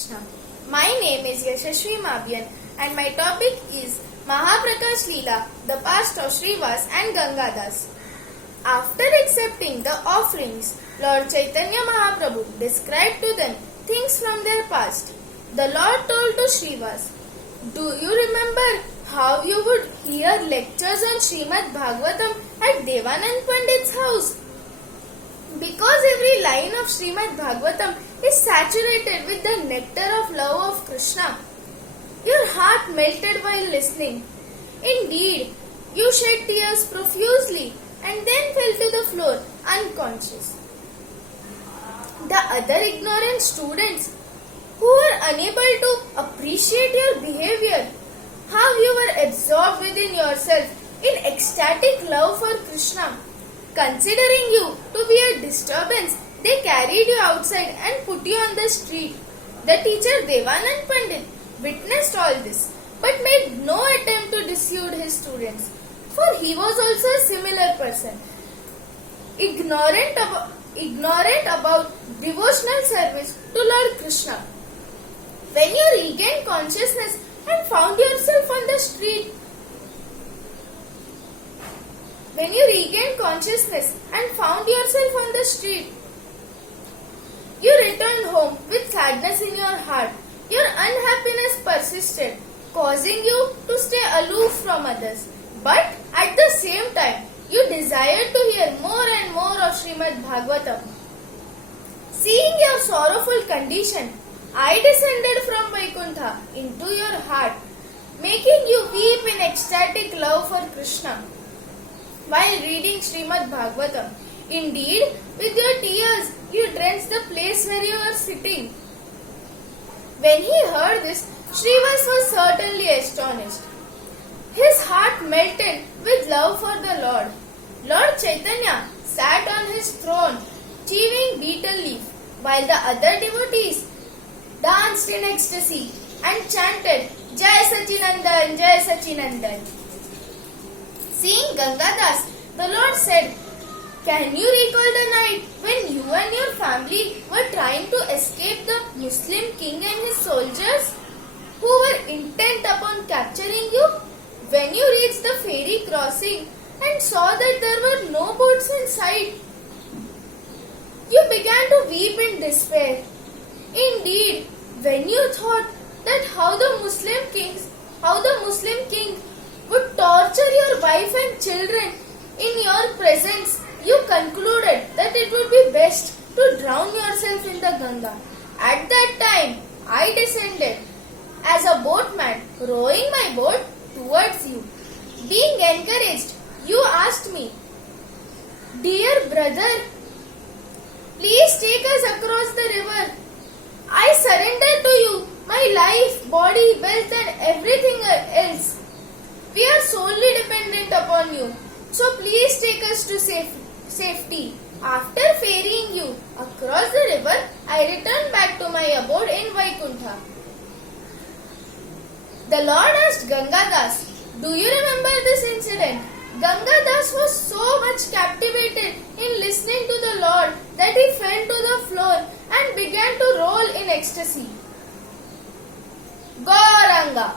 Krishna. My name is Yashashvi Mabian and my topic is Mahaprakash Leela, the past of Srivas and Gangadas. After accepting the offerings, Lord Chaitanya Mahaprabhu described to them things from their past. The Lord told to Srivas, "Do you remember how you would hear lectures on Srimad Bhagavatam at Devanand Pandit's house? Because every line of Srimad Bhagavatam is saturated with the nectar of love of Krishna. Your heart melted while listening. Indeed, you shed tears profusely and then fell to the floor unconscious. The other ignorant students who were unable to appreciate your behavior, how you were absorbed within yourself in ecstatic love for Krishna. Considering you to be a disturbance, they carried you outside and put you on the street. The teacher Devanand Pandit witnessed all this, but made no attempt to dissuade his students, for he was also a similar person, ignorant about devotional service to Lord Krishna. When you regained consciousness and found yourself on the street, you returned home with sadness in your heart. Your unhappiness persisted, causing you to stay aloof from others. But at the same time, you desired to hear more and more of Srimad Bhagavatam. Seeing your sorrowful condition, I descended from Vaikuntha into your heart, making you weep in ecstatic love for Krishna while reading Srimad Bhagavatam. Indeed, with your tears, you drenched the place where you were sitting." When he heard this, Srivas was certainly astonished. His heart melted with love for the Lord. Lord Chaitanya sat on his throne, chewing betel leaf, while the other devotees danced in ecstasy and chanted, "Jai Sachinandan, Jai Sachinandan." Seeing Gangadas, the Lord said, "Can you recall the night when you and your family were trying to escape the Muslim king and his soldiers, who were intent upon capturing you? When you reached the ferry crossing and saw that there were no boats in sight, you began to weep in despair. Indeed, when you thought that how the Muslim king would torture your wife and children in your presence, you concluded that it would be best to drown yourself in the Ganga. At that time, I descended as a boatman, rowing my boat towards you. Being encouraged, you asked me, 'Dear brother, please take us across the river. I surrender to you my life, body, wealth and everything else. We are solely dependent upon you. So please take us to safety.' After ferrying you across the river, I returned back to my abode in Vaikuntha." The Lord asked Gangadas, "Do you remember this incident?" Gangadas was so much captivated in listening to the Lord that he fell to the floor and began to roll in ecstasy. Gauranga.